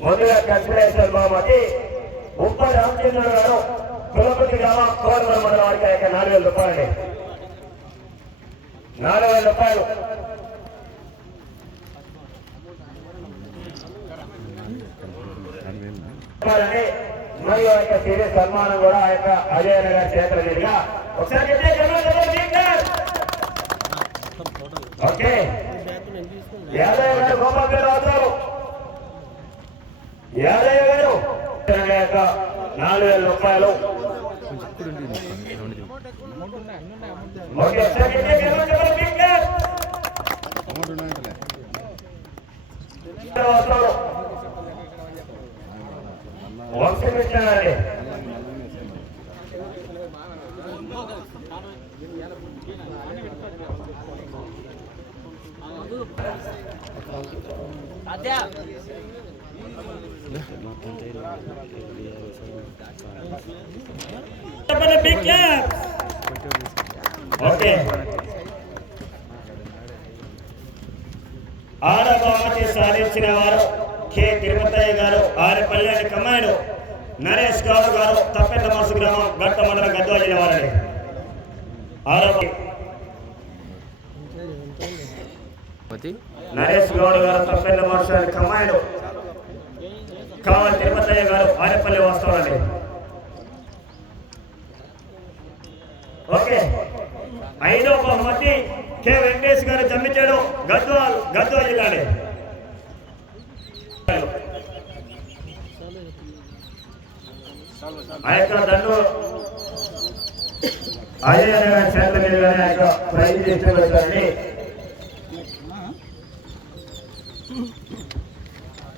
ముందుగా కంగ్రాచులేషన్ బాబాకి ఉప్ప రామచంద్ర గారు కులపతి గ్రామ కోరవరం మండలం వారికి ఆ యొక్క నాలుగు వేల రూపాయలండి. నాలుగు వేల రూపాయలు. మరి ఆ యొక్క సీరియస్ సన్మానం కూడా ఆ యొక్క అజయ్ గారి చేతుల మీదుగా ఒకసారి ఓకే. యాదయ్య గారు గోపాల్ గారు అవుతారు యాదయ్య గారు నాలుగు వేల రూపాయలు. ఓకే ఒకసారి ఓకే ఆడబహుమతి సాధించిన వారు కె తిరుపతయ్య గారు ఆరెపల్లి కమ్మాయిలు నరేష్ గౌడ్ గారు తప్పెంత మనసు గ్రామం గట్ట మండలం గద్వాల జిల్లా వారండి నరేష్ గౌడ్ గారు తప్పెంత మనసు కమ్మాయిలు కావాలి తిరుపతయ్య గారు ఆరెపల్లి వస్తారండి ఓకే. ఐదో బహుమతి కె వెంకటేష్ గారు జమ్మిచేడు గద్వాల్ గద్వాల్ జిల్లానే. ఆ యొక్క దండు అదే అనే గారి చేతుల మీద ఆ యొక్క ప్రైజ్ ఇష్టపడతారని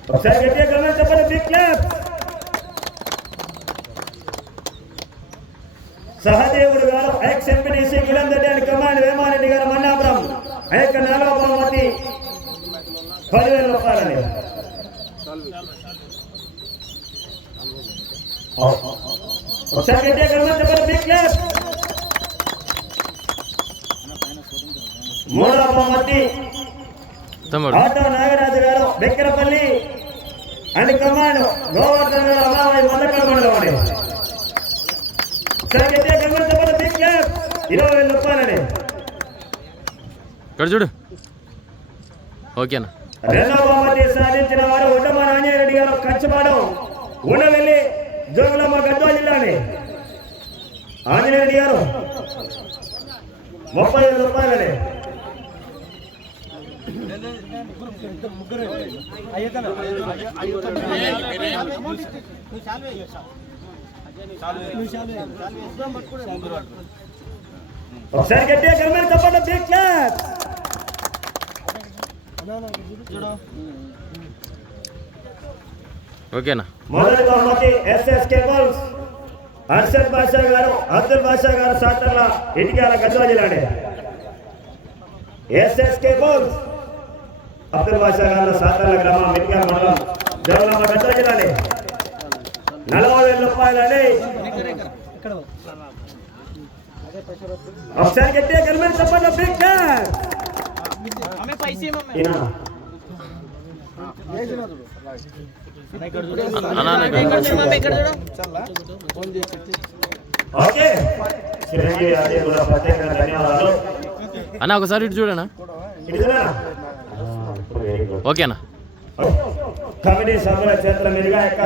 ఒకసారి గట్టిగా గమనించి చెప్పండి బిగ్ క్లాప్ సహదేవుడు గారు ఎక్స్ ఎంపీటీసీ కిలందరెడ్డి అని కమాండ్ వేమారెడ్డి గారు మన్నాపురం ఆ యొక్క నాలుగవ బహుమతి పదివేల రూపాయలండి ఒకసారి గట్టిగా గమనించి చెప్పండి బిగ్ క్లాప్ మూడవ బహుమతి ఆటో నాగరాజు గారు బెక్కరపల్లి అండ్ కమాండ్ గోవర్ధన్ గారు మొదటి మండలం అండి సార్ గట్టిగా చెప్పండి బిగ్ క్లాప్ ఇరవై వేల రూపాయలండి ఇక్కడ చూడు. ఓకేనా? రెండవ బహుమతి సాధించిన వారు ఉడమ నాంజరెడ్డి గారు కచ్చపాడు ఉండవెల్లి జోగులమ్మ గద్వాల జిల్లాని. ఆంజనేయుడి గారు ముప్పై వేల రూపాయలని. ఒకసారి గట్టిగా గమని చెప్పండి బిగ్ క్లాప్ ఓకేనా మొదటి బహుమతి ఎస్ఎస్ కేబుల్స్ అర్షద్ బాషా గారు అబ్దుల్ బాషా గారు సాటర్ల ఇటుకాల గద్వాల జిల్లానే ఎస్ఎస్ కేబుల్స్ అబ్దుల్ బాషా గారు సాటర్ల గ్రామం ఇటుకాల మండలం గద్వాల జిల్లానే నలభై వేల రూపాయలని ఒకసారి గట్టిగా గవర్నమెంట్ చెప్పండి బిగ్ క్లాప్. ఈయన. ఓకే చిరంజీవి గారికి కూడా ప్రత్యేకంగా ధన్యవాదాలు అన్న ఒకసారి ఇటు చూడనా? ఓకేనా? కమిటీ సభ్యుల చేతుల మీదుగా యొక్క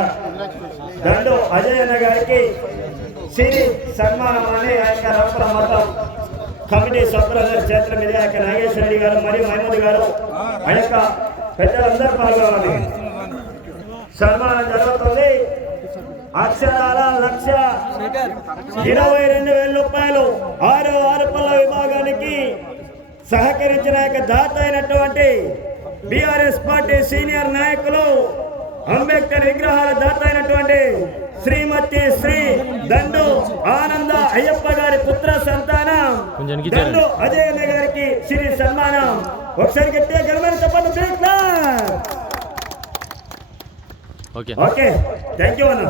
దండు అజయ్ అన్న గారికి సిరి సన్మానం అని ఆ యొక్క రంపల మొత్తం కమిటీ సభ్యులందరి చేతుల మీదుగా యొక్క నాగేశ్వర రెడ్డి గారు మరియు మహమూద్ గారు ఆ యొక్క పెద్దలందరూ పాల్గొనాలి. సన్మానం జరుగుతుంది. అక్షరాల లక్ష ఇరవై రెండు వేల రూపాయలు ఆరు ఆరు విభాగానికి సహకరించిన యొక్క దాత అయినటువంటి బీఆర్ఎస్ పార్టీ సీనియర్ నాయకులు అంబేద్కర్ విగ్రహాల దాత అయినటువంటి శ్రీమతి శ్రీ దండు ఆనంద అయ్యప్ప గారి పుత్ర సంతానం. దండు అజయ్ అన్న గారికి శ్రీ సన్మానం. ఒకసారి గట్టిగా గెలమని చెప్పండి. ఓకే. థ్యాంక్ యూ అన్న.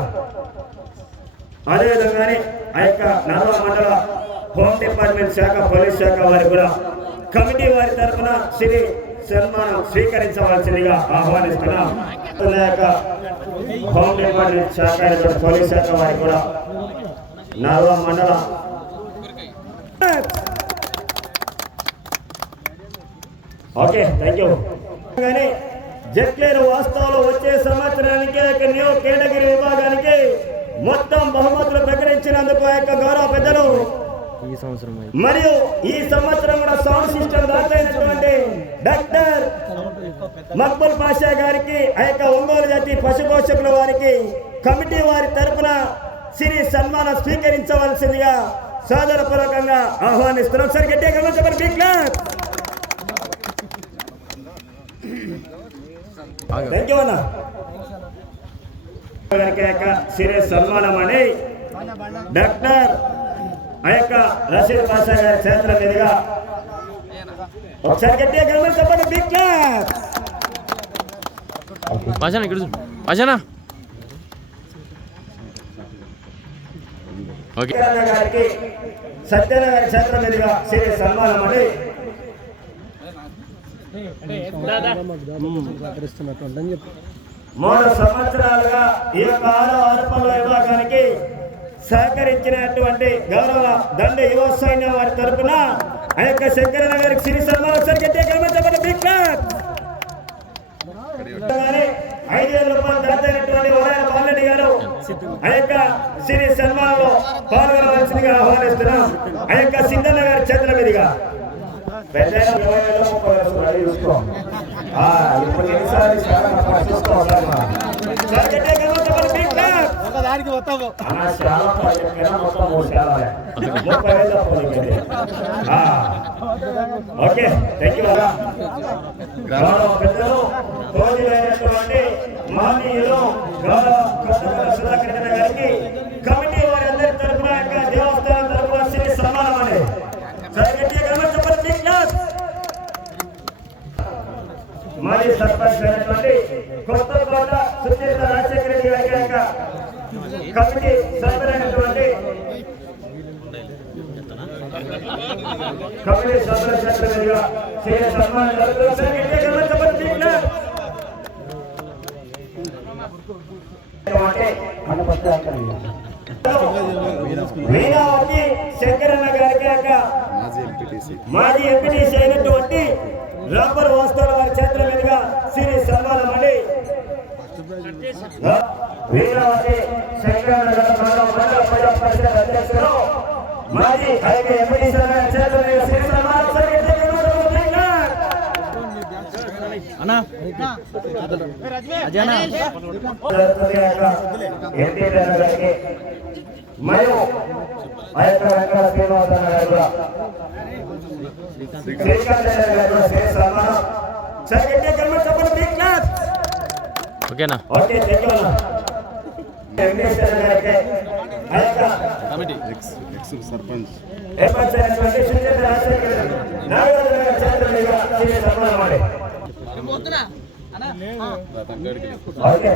అదేవిధంగానే ఆ యొక్క నర్వ మండల హోమ్ డిపార్ట్మెంట్ శాఖ పోలీస్ శాఖ వారి కూడా కమిటీ వారి తరఫున శ్రీ సన్మానం స్వీకరించవలసిందిగా ఆహ్వానిస్తున్నాం. హోమ్ డిపార్ట్మెంట్ శాఖ అయినటువంటి పోలీస్ శాఖ వారికి కూడా నల్వ మండల ఓకే థ్యాంక్ యూ కానీ జట్లేరు వాస్తవంలో వచ్చే సంవత్సరానికి న్యూ కేటగిరీ విభాగానికి మొత్తం బహుమతులు ప్రకటించినందుకు ఆ యొక్క గౌరవ పెద్దలు ఈ సంవత్సరం మరియు ఈ సంవత్సరం కూడా సౌండ్ సిస్టమ్ దాటైనటువంటి డాక్టర్ మక్బుల్ పాషా గారికి ఆ యొక్క ఒంగోలు జాతి పశుపోషకుల వారికి కమిటీ వారి తరపున సిరి సన్మానం స్వీకరించవలసిందిగా సాదరపూర్వకంగా ఆహ్వానిస్తున్నాం. సార్ గట్టిగా గమనించమని బిగ్ క్లాస్! థ్యాంక్ యూ అన్న సిరి సన్మానం అని డాక్టర్ ఆ యొక్క రషీద్ పాషా గారి చేతుల మీదుగా. ఒకసారి గట్టిగా గమనించమని బిగ్ క్లాస్! భాషణ ఇక్కడ చూడు. భాషణ ఓకే. సత్యనారాయణ గారికి సత్యనారాయణ గారి మీదుగా సిరి సన్మానం అని మూడు సంవత్సరాలుగా ఈ యొక్క ఆరో అర్పణ విభాగానికి సహకరించినటువంటి గౌరవ దండ యువ సైన్యం వారి తరఫున ఆ యొక్క శంకరన్న గారికి సిరి సన్మానం. ఒకసారి గట్టిగా గమనించమని బిగ్ క్లాస్ అలాగే ఐదు వేల రూపాయలు బాలరెడ్డి గారు ఆ యొక్క సిరి సన్మానంలో పాల్గొనవలసిందిగా ఆహ్వానిస్తున్నాం. ఆ యొక్క సిద్ధన్న గారి చేతుల మీదుగా. ఇప్పుడు ఎన్నిసార్లు ఇంకది. ఆ, ఓకే థ్యాంక్ యూ గౌరవ పెద్దలు తోజిలైనటువంటి మానీయులు గౌరవ కొత్తగూడ సుధాకర్ రెడ్డి గారికి కమిటీ వారందరి తరపున యొక్క దేవస్థానం తరపున శ్రీ సన్మానం అండి సార్ గట్టిగా గమనించమని big clap. మాజీ సర్పంచ్ అయినటువంటి కమిటీ సభ్యులైనటువంటి కమిటీ సభ్యుల చేతుల శ్రీ సన్మానం వీణావతి శంకరన్న గారికి మాజీ ఎంపీటీసీ అయినటువంటి రాపర్ వాస్తవ వారి క్షేత్రం మీదుగా శ్రీ సన్మానం అండి శంకరన్న గారు మన మండల ప్రజా పరిషత్ అధ్యక్షుడు మాజీ ఐదు. అన్నా. ఎంపీ గారికి. మరియు ఆ యొక్క వెంకట శ్రీనివాసన్న గారు కూడా. శ్రీకాంత్ గారు కూడా శ్రీ సన్మానం. సరిగ్గా గమనించబడి బిగ్ క్లాస్ ఓకేనా? ఓకే థ్యాంక్ యూ అన్న ಸರ್ಪಂಚ್ ఓకే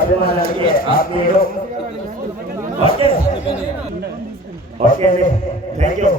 అభిమానానికి అండి థ్యాంక్ యూ